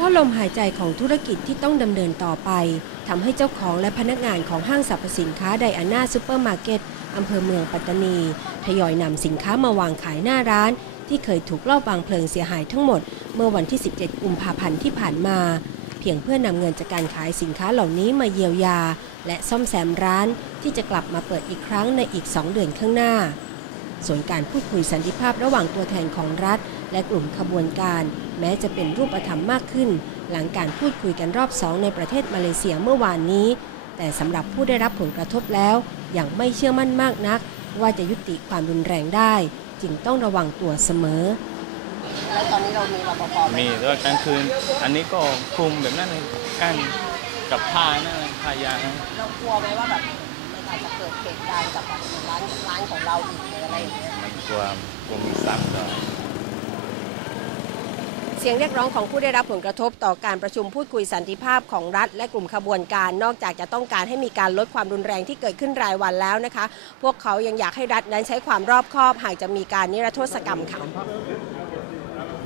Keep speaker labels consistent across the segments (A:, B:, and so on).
A: ราะลมหายใจของธุรกิจที่ต้องดำเนินต่อไปทำให้เจ้าของและพนักงานของห้างสรรพสินค้าไดอาน่าซูเปอร์มาร์เก็ตอำเภอเมืองปัตตานี ทยอยนำสินค้ามาวางขายหน้าร้าน ที่เคยถูกลอบวางเพลิงเสียหายทั้งหมด เมื่อวันที่ 17 กุมภาพันธ์ที่ผ่านมา เพียงเพื่อนำเงินจากการขายสินค้าเหล่านี้มาเยียวยา และซ่อมแซมร้านที่จะกลับมาเปิดอีกครั้งในอีก 2 เดือนข้างหน้า ส่วนการพูดคุยสันติภาพระหว่างตัวแทนของรัฐ และกลุ่มขบวนการ แม้จะเป็นรูปธรรมมากขึ้น หลังการพูดคุยกันรอบสองในประเทศมาเลเซียเมื่อวานนี้ แต่สำหรับผู้ได้รับผลกระทบแล้วยังไม่เชื่อมั่นมากนัก ว่าจะยุติความรุนแรงได้ จึงต้องระวังตัวเสมอ
B: แล้วตอนนี้เรามีรปภไหม
C: มีแต่ว่ากลางคืน อันนี้ก็คลุมแบบนั้นเลยกั้นกับผ้านะผ้ายางนะ
B: เรากลัวไหมว่าแบบมัน อาจจะเกิดเหตุการณ์กับแบบร้านร้านของเราอีกหรืออะไรอย่างเงี้ย
C: มันกลัวกลัวมีซ้ำต่อ
A: เสียงเรียกร้องของผู้ได้รับผลกระทบต่อการประชุมพูดคุยสันติภาพของรัฐ และกลุ่มขบวนการ นอกจากจะต้องการให้มีการลดความรุนแรงที่เกิดขึ้นรายวันแล้วนะคะ พวกเขายังอยากให้รัฐนั้นใช้ความรอบคอบหากจะมีการนิรโทษกรรมค่ะ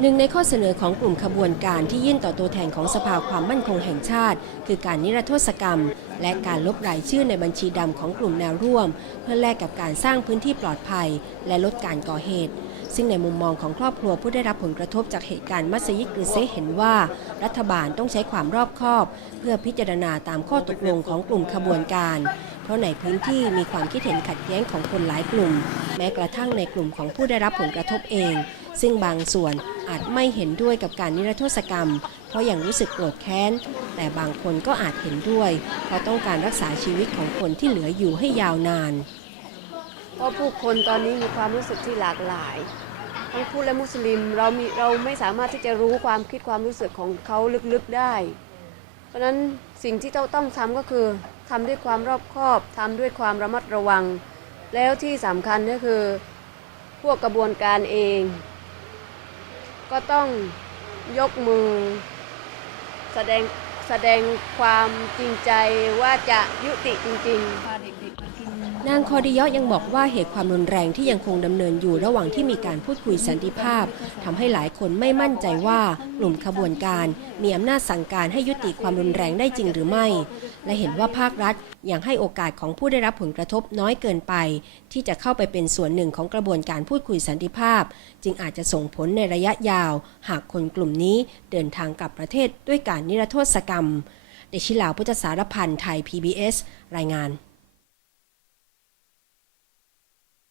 A: หนึ่งในข้อเสนอของกลุ่มขบวนการที่ยื่นต่อตัวแทนของสภาความมั่นคงแห่งชาติ คือการนิรโทษกรรม และการลบรายชื่อในบัญชีดำของกลุ่มแนวร่วม เพื่อแลกกับการสร้างพื้นที่ปลอดภัย และลดการก่อเหตุ ซึ่งในมุมมองของครอบครัวผู้ได้รับผลกระทบจากเหตุการณ์มัสยิดกรือเซเห็นว่า รัฐบาลต้องใช้ความรอบคอบ เพื่อพิจารณาตามข้อตกลงของกลุ่มขบวนการ เพราะในพื้นที่มีความคิดเห็นขัดแย้งของคนหลายกลุ่ม แม้กระทั่งในกลุ่มของผู้ได้รับผลกระทบเอง ซึ่งบางส่วนอาจไม่เห็นด้วยกับการนิรโทษกรรม เพราะยังรู้สึกโกรธแค้น แต่บางคนก็อาจเห็นด้วย เพราะต้องการรักษาชีวิตของคนที่เหลืออยู่ให้ยาวนาน
D: เพราะผู้คนตอนนี้มีความรู้สึกที่หลากหลาย ทั้งพุทธและมุสลิมเรามีเราไม่สามารถที่จะรู้ความคิดความรู้สึกของเขาลึกๆได้ เพราะฉะนั้นสิ่งที่เราต้องทำก็คือทำด้วยความรอบคอบทำด้วยความระมัดระวัง แล้วที่สำคัญก็คือพวกกระบวนการเอง ก็ต้องยกมือ แสดงแสดงความจริงใจว่าจะยุติจริงๆ
A: นางคอดิยะยังบอกว่าเหตุความรุนแรงที่ยังคงดำเนินอยู่ระหว่างที่มีการพูดคุยสันติภาพทำให้หลายคนไม่มั่นใจว่ากลุ่มขบวนการมีอำนาจสั่งการให้ยุติความรุนแรงได้จริงหรือไม่ และเห็นว่าภาครัฐยังให้โอกาสของผู้ได้รับผลกระทบน้อยเกินไป ที่จะเข้าไปเป็นส่วนหนึ่งของกระบวนการพูดคุยสันติภาพ จึงอาจจะส่งผลในระยะยาว หากคนกลุ่มนี้เดินทางกลับประเทศด้วยการนิรโทษกรรมเดชิลาวพุทธสารพันธ์ไทย PBS รายงาน